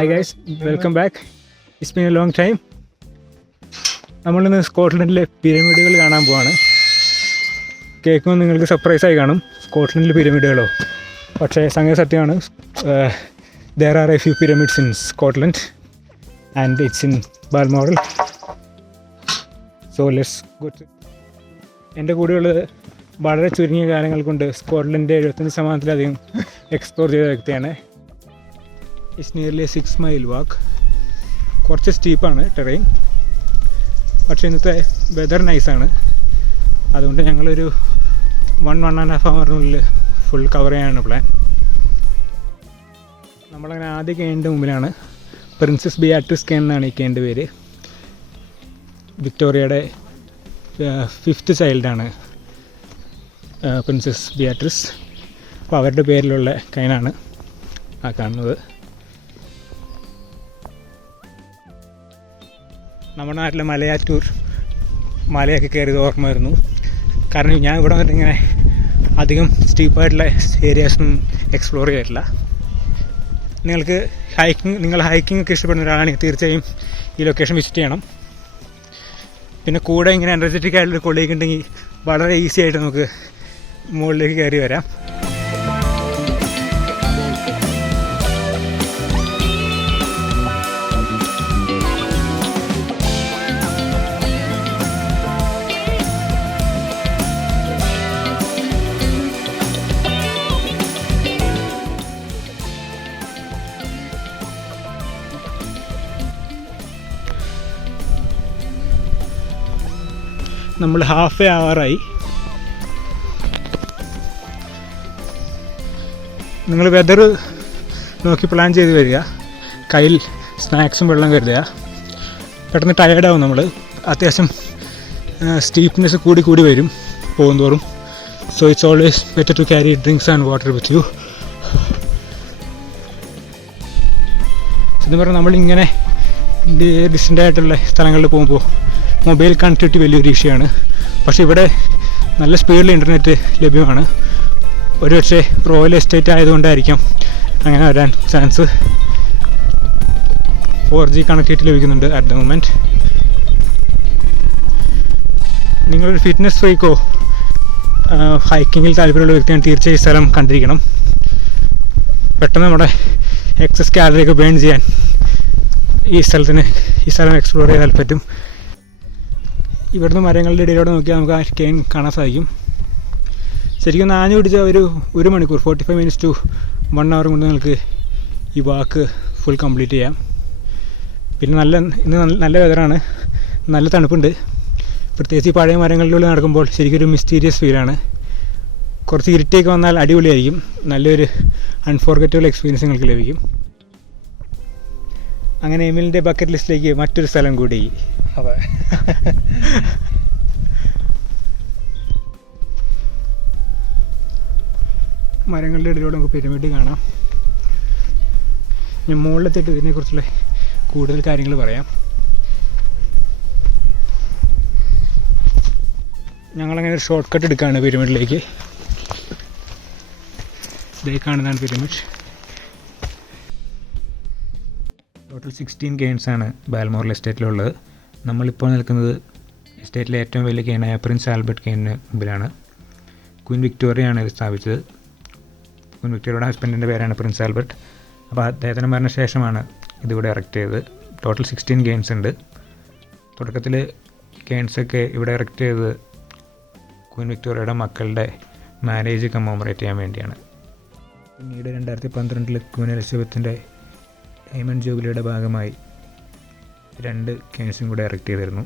Hi guys, welcome back. It's been A long time. നമ്മളിന്ന് സ്കോട്ട്ലൻഡിലെ പിരമിഡുകൾ കാണാൻ പോവാണ്. കേൾക്കുമ്പോൾ നിങ്ങൾക്ക് സർപ്രൈസായി കാണും, സ്കോട്ട്ലൻഡിലെ പിരമിഡുകളോ? പക്ഷേ സംഗതി സത്യമാണ്. There are A few pyramids in Scotland and it's in Balmoral. So let's go. എൻ്റെ കൂടെയുള്ളത് വളരെ ചുരുങ്ങിയ കാലങ്ങൾ കൊണ്ട് സ്കോട്ട്ലൻഡിൻ്റെ 75% എക്സ്പ്ലോർ ചെയ്ത വ്യക്തിയാണ്. ഇറ്റ്സ് നിയർലി 6 മൈൽ വാക്ക്. കുറച്ച് സ്റ്റീപ്പാണ് ടെറൈൻ, പക്ഷേ ഇന്നത്തെ വെതർ നൈസാണ്. അതുകൊണ്ട് ഞങ്ങളൊരു 1.5 ഹവറിനുള്ളിൽ ഫുൾ കവർ ചെയ്യാനാണ് പ്ലാൻ. നമ്മളങ്ങനെ ആദ്യ കേണിൻ്റെ മുമ്പിലാണ്. പ്രിൻസസ് ബിയാട്രിസ് കേൺ എന്നാണ് ഈ കേണിൻ്റെ പേര്. വിക്ടോറിയയുടെ 5th ചൈൽഡാണ് പ്രിൻസസ് ബിയാട്രിസ്. അപ്പോൾ അവരുടെ പേരിലുള്ള കൈനാണ് ആ കാണുന്നത്. നമ്മുടെ നാട്ടിലെ മലയാറ്റൂർ മലയൊക്കെ കയറിയത് ഓർമ്മ വരുന്നു. കാരണം ഞാൻ ഇവിടെ വന്നിട്ട് ഇങ്ങനെ അധികം സ്റ്റീപ്പായിട്ടുള്ള ഏരിയാസൊന്നും എക്സ്പ്ലോർ ചെയ്തിട്ടില്ല. നിങ്ങൾ ഹൈക്കിംഗ് ഒക്കെ ഇഷ്ടപ്പെടുന്ന ഒരാളാണെങ്കിൽ തീർച്ചയായും ഈ ലൊക്കേഷൻ വിസിറ്റ് ചെയ്യണം. പിന്നെ കൂടെ ഇങ്ങനെ എനർജറ്റിക് ആയിട്ടുള്ളൊരു കൊളീഗ് ഉണ്ടെങ്കിൽ വളരെ ഈസി ആയിട്ട് നമുക്ക് മുകളിലേക്ക് കയറി വരാം. നമ്മൾ ഹാഫ് ആവാറായി. നിങ്ങൾ വെതർ നോക്കി പ്ലാൻ ചെയ്ത് വരിക. കയ്യിൽ സ്നാക്സും വെള്ളം കരുതുക. പെട്ടെന്ന് ടയേർഡാവും നമ്മൾ. അത്യാവശ്യം സ്റ്റീപ്നെസ് കൂടി വരും പോകുന്തോറും. So it's always better to carry drinks and water with you. എന്ന് പറഞ്ഞാൽ നമ്മളിങ്ങനെ ഡിസ്റ്റൻ്റ് ആയിട്ടുള്ള സ്ഥലങ്ങളിൽ പോകുമ്പോൾ മൊബൈൽ കണക്ടിവിറ്റി വലിയൊരു ഇഷ്യൂ. പക്ഷേ ഇവിടെ നല്ല സ്പീഡിൽ ഇൻ്റർനെറ്റ് ലഭ്യമാണ്. ഒരു പക്ഷേ റോയൽ എസ്റ്റേറ്റ് ആയതുകൊണ്ടായിരിക്കാം അങ്ങനെ വരാൻ ചാൻസ്. 4G കണക്ടിവിറ്റി ലഭിക്കുന്നുണ്ട് അറ്റ് ദ മൊമെൻറ്റ്. നിങ്ങളൊരു ഫിറ്റ്നസ് ഫ്രീക്കോ ഹൈക്കിങ്ങിൽ താല്പര്യമുള്ള വ്യക്തിയാണ് തീർച്ചയായും ഈ സ്ഥലം കണ്ടിരിക്കണം. പെട്ടെന്ന് നമ്മുടെ എക്സസ് കാലറിയൊക്കെ ബേൺ ചെയ്യാൻ ഈ സ്ഥലം എക്സ്പ്ലോർ ചെയ്താൽ പറ്റും. ഇവിടുന്ന് മരങ്ങളുടെ ഇടയിലൂടെ നോക്കിയാൽ നമുക്ക് ആ കേൺ കാണാൻ സാധിക്കും. ശരിക്കും നാഞ്ഞു പിടിച്ചാൽ ഒരു മണിക്കൂർ 45 minutes to 1 hour കൊണ്ട് നിങ്ങൾക്ക് ഈ വാക്ക് ഫുൾ കംപ്ലീറ്റ് ചെയ്യാം. പിന്നെ ഇന്ന് നല്ല വെതറാണ്, നല്ല തണുപ്പുണ്ട്. പ്രത്യേകിച്ച് ഈ പഴയ മരങ്ങളിലൂടെ നടക്കുമ്പോൾ ശരിക്കൊരു മിസ്റ്റീരിയസ് ഫീലാണ്. കുറച്ച് ഇരുട്ടേക്ക് വന്നാൽ അടിപൊളിയായിരിക്കും. നല്ലൊരു അൺഫോർഗറ്റബിൾ എക്സ്പീരിയൻസ് നിങ്ങൾക്ക് ലഭിക്കും. അങ്ങനെ എമിലിൻ്റെ ബക്കറ്റ് ലിസ്റ്റിലേക്ക് മറ്റൊരു സ്ഥലം കൂടി. അതെ, മരങ്ങളുടെ ഇടയിലൂടെ നമുക്ക് പിരമിഡ് കാണാം. ഞാൻ മുകളിലെത്തിയിട്ട് ഇതിനെക്കുറിച്ചുള്ള കൂടുതൽ കാര്യങ്ങൾ പറയാം. ഞങ്ങളങ്ങനെ ഒരു ഷോർട്ട് കട്ട് എടുക്കുകയാണ് പിരമിഡിലേക്ക്. ഇതേ കാണുന്നതാണ് പിരമിഡ്. ടോട്ടൽ 16 കെയിൻസാണ് ബാൽമോറൽ എസ്റ്റേറ്റിലുള്ളത്. നമ്മളിപ്പോൾ നിൽക്കുന്നത് എസ്റ്റേറ്റിലെ ഏറ്റവും വലിയ കെയിനായ പ്രിൻസ് ആൽബർട്ട് കെയിനിന് മുമ്പിലാണ്. ക്വീൻ വിക്ടോറിയയാണ് ഇത് സ്ഥാപിച്ചത്. ക്വീൻ വിക്ടോറിയയുടെ ഹസ്ബൻഡിൻ്റെ പേരാണ് പ്രിൻസ് ആൽബർട്ട്. അപ്പോൾ അദ്ദേഹത്തിന് മരണശേഷമാണ് ഇതിവിടെ ഇറക്റ്റ് ചെയ്തത്. ടോട്ടൽ 16 കെയിൻസ് ഉണ്ട്. തുടക്കത്തിൽ കെയിൻസൊക്കെ ഇവിടെ ഇറക്റ്റ് ചെയ്തത് ക്വീൻ വിക്ടോറിയയുടെ മക്കളുടെ മാരേജ് കമ്മോമറേറ്റ് ചെയ്യാൻ വേണ്ടിയാണ്. പിന്നീട് 2012 ക്വീൻ എലിസബത്തിൻ്റെ ഡയമണ്ട് ജൂബിലിയുടെ ഭാഗമായി 2 കെയിൻസും കൂടെ ഇറക്റ്റ് ചെയ്തിരുന്നു.